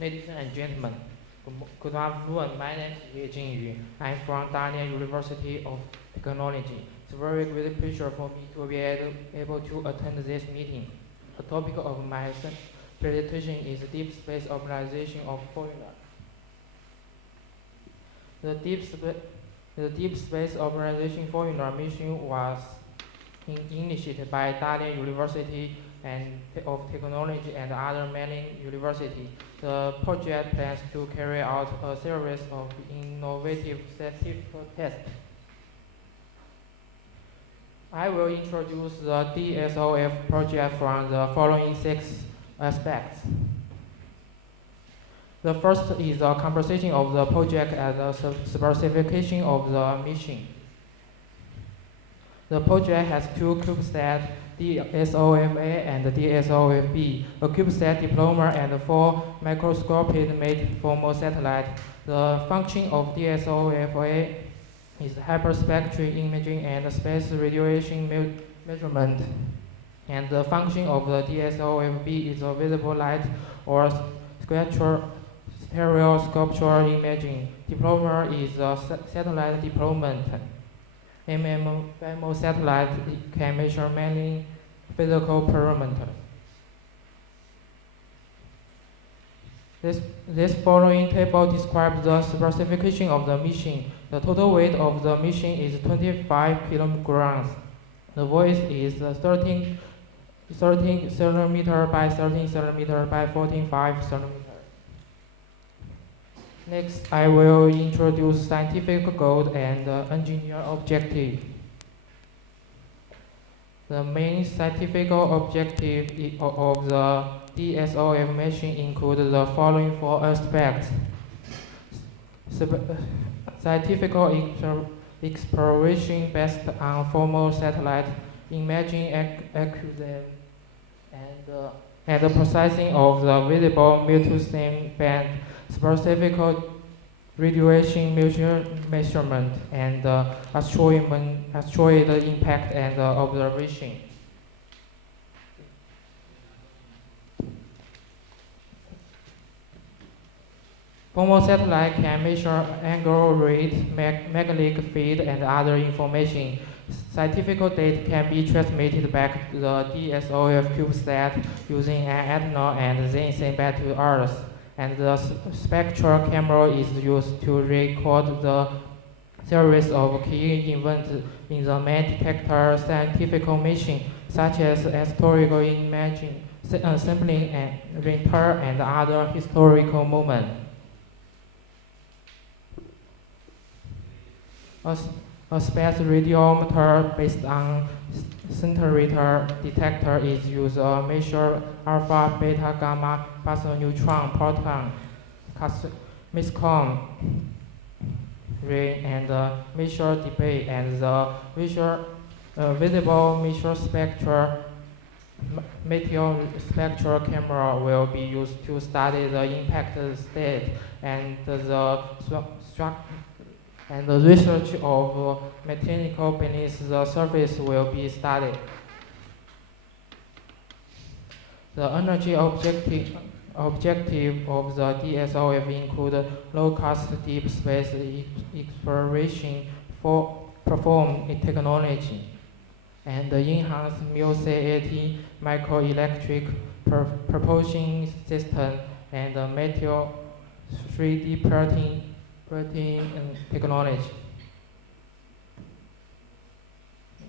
Ladies and gentlemen, good afternoon. My name is Jingyu. I'm from Dalian University of Technology. It's a very great pleasure for me to be able to attend this meeting. The topic of my presentation is Deep Space Organization of Forerunner. The Deep Space Organization Forerunner mission was initiated by Dalian University and of Technology and other many universities. The project plans to carry out a series of innovative scientific tests. I will introduce the DSOF project from the following 6 aspects. The first is the composition of the project and the specification of the mission. The project has 2 CubeSat, DSOF-A and DSOF-B, a CubeSat diploma and 4 microscopic made formal satellites. The function of DSOF-A is hyperspectral imaging and space radiation measurement. And the function of the DSOF-B is visible light or stereosculptural imaging. Diploma is a satellite deployment. MMO satellite can measure many physical parameters. This following table describes the specification of the mission. The total weight of the mission is 25 kilograms. The voice is 13 centimeter by 13 centimeter by 14.5 centimeter. Next, I will introduce scientific goal and engineer objective. The main scientific objective of the DSOF mission include the following 4 aspects. Scientific exploration based on formal satellite imaging accuracy and the processing of the visible multi-beam band, specific radiation measurement, and asteroid impact and observation. Formal satellite can measure angular rate, magnetic field, and other information. Scientific data can be transmitted back to the DSOF CubeSat using an antenna and then sent back to Earth. And the spectral camera is used to record the series of key events in the main detector scientific mission, such as historical imaging, sampling and return, and other historical moments. A space radiometer based on centimeter detector is used to measure alpha, beta, gamma, boson, neutron, proton, mescon, ray, and measure debate, and the visible measure spectra. Meteor spectral camera will be used to study the impact state and the research of mechanical beneath the surface will be studied. The energy objective of the DSOF include low-cost deep space exploration for perform technology and enhance MUCAT microelectric propulsion system and metal 3D printing technology.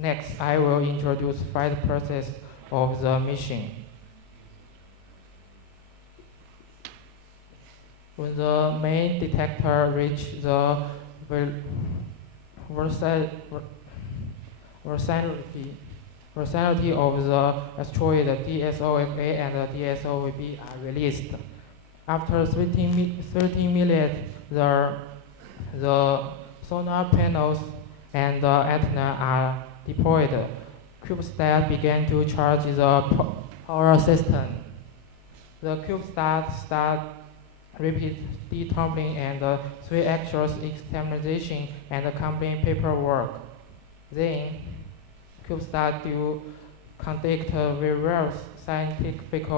Next, I will introduce 5 process of the mission. When the main detector reaches the vicinity of the asteroid, DSOF-A and DSOF-B are released. After 30 minutes, the sonar panels and the antenna are deployed. CubeSat began to charge the power system. The CubeSat start repeat detumbling and 3 axis examination and complete paperwork. Then, CubeSat do conduct various scientific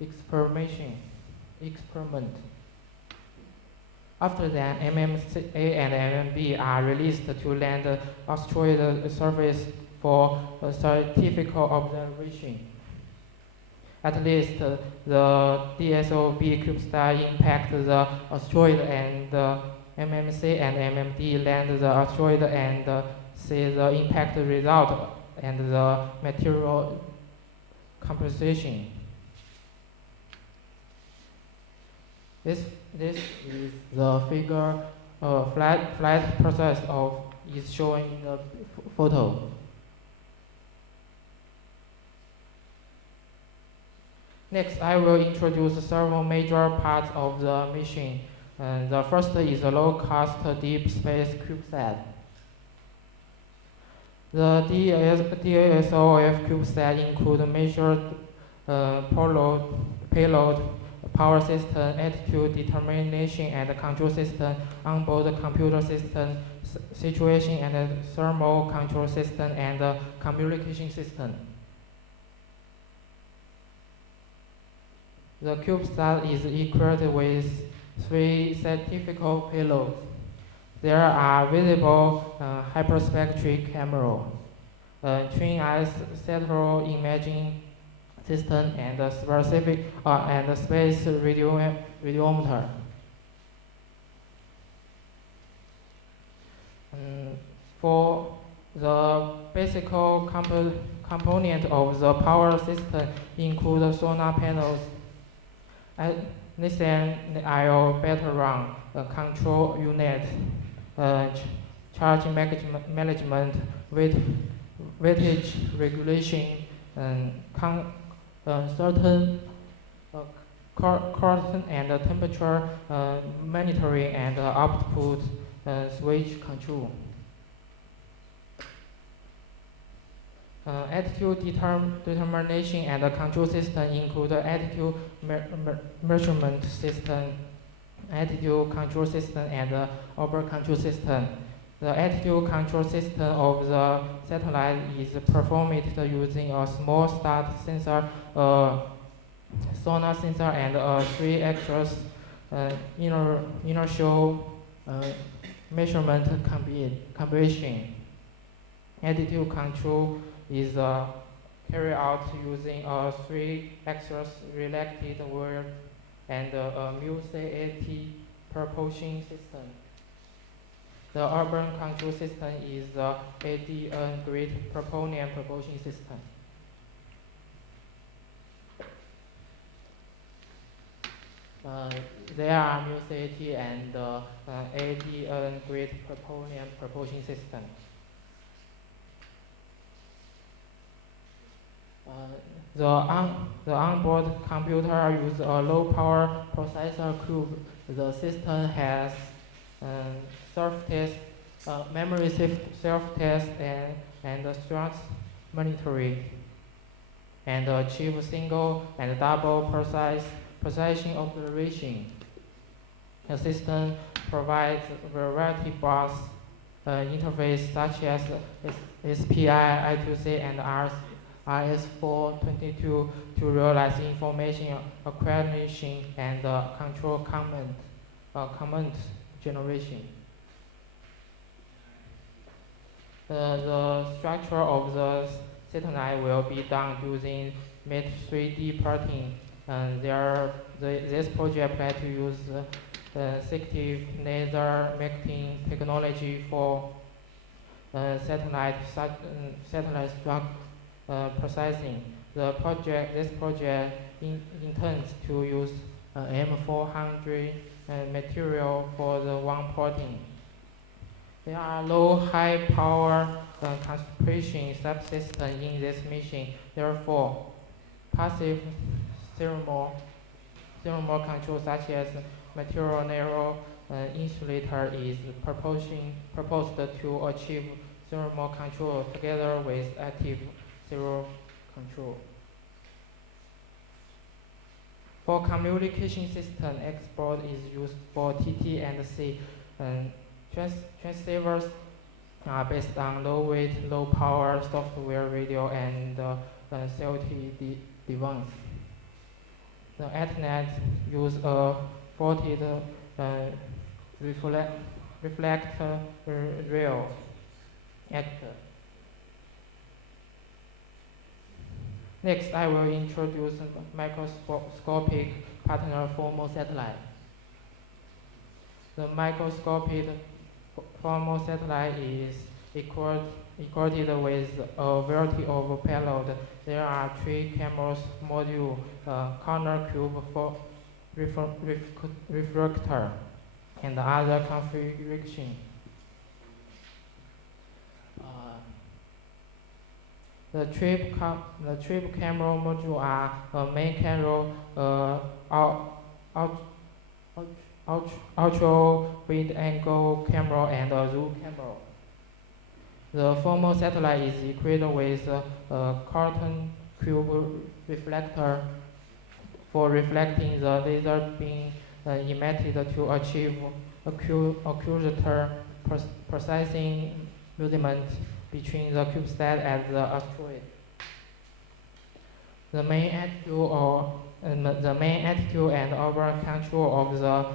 experimentation. experiment. After that, MMA and MMB are released to land asteroid surface for scientific observation. At least the DSOB CubeSat impact the asteroid and MMC and MMD land the asteroid and see the impact result and the material composition. This is the figure flight process of is shown in the photo. Next, I will introduce several major parts of the mission. The first is a low-cost deep space CubeSat. The DASOF CubeSat include measured payload, power system, attitude determination and control system, onboard computer system, situation and thermal control system, and communication system. The CubeSat is equipped with 3 scientific payloads. There are visible hyperspectral camera, twin-eyes central imaging system, and specific and space radiometer. For the basic component of the power system include solar panels, lithium-ion battery, control unit, charge management, weightage regulation, certain current and temperature monitoring, and output switch control. Attitude determination and control system include attitude measurement system, attitude control system, and orbit control system. The attitude control system of the satellite is performed using a small start sensor, sonar sensor, and a 3-axis inertial measurement combination. Attitude control is carried out using a 3-axis related wheel and a mu-CAT propulsion system. The urban control system is the ADN grid propulsion system. There are mu-CAT and ADN grid propulsion system. The onboard computer uses a low-power processor cube. The system has self-test, memory self-test, and strength monitoring, and achieve single and double precision operation. The system provides variety bus interface such as SPI, I2C, and RS422 to realize information acquisition and control comment generation. The structure of the satellite will be done using made 3D printing. This project plans to use selective laser making technology for satellite structure processing. This project intends to use M400 material for the one porting. There are low high power concentration subsystems in this mission. Therefore, passive thermal control such as material narrow insulator is proposed to achieve thermal control together with active zero control. For communication system, export is used for TT and C. Transceivers based on low weight, low power software radio and CLT device. The Ethernet use a faulted reflect, reflector rail actor. Next, I will introduce microscopic partner formal satellite. The microscopic formal satellite is equipped with a variety of payload. There are 3 cameras, module, corner cube for refractor, and other configuration. The trip camera module are a main camera, ultra wide angle camera, and a zoom camera. The formal satellite is equipped with a carton cube reflector for reflecting the laser beam emitted to achieve accurate processing movement between the CubeSat and the asteroid. The main attitude and overall control of the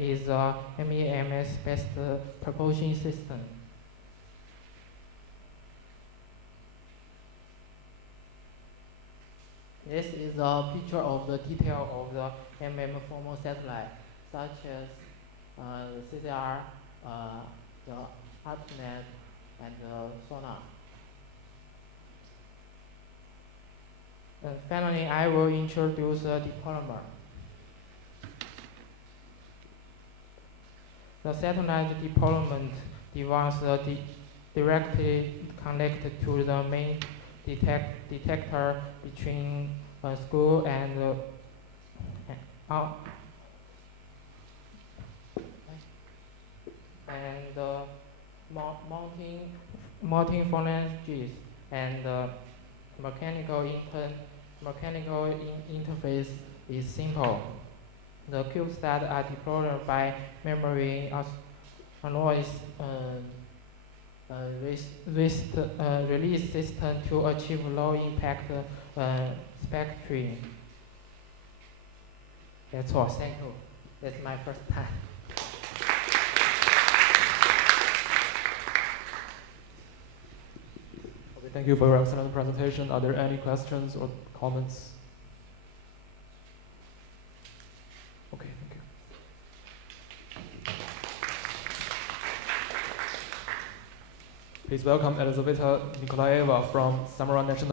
is the MEMS-based propulsion system. This is a picture of the detail of the formal satellite, such as the CCR, the ArcNet, and the sonar. And finally, I will introduce the deployment. The satellite deployment device directly connected to the main detector between school and mounting phalanges and mechanical interface is simple. The CubeSat are deployed by memory noise release system to achieve low impact spectrum. That's all. Thank you. That's my first time. Okay, thank you for your excellent presentation. Are there any questions or comments? Okay, thank you. Please welcome Elizaveta Nikolaeva from Samara National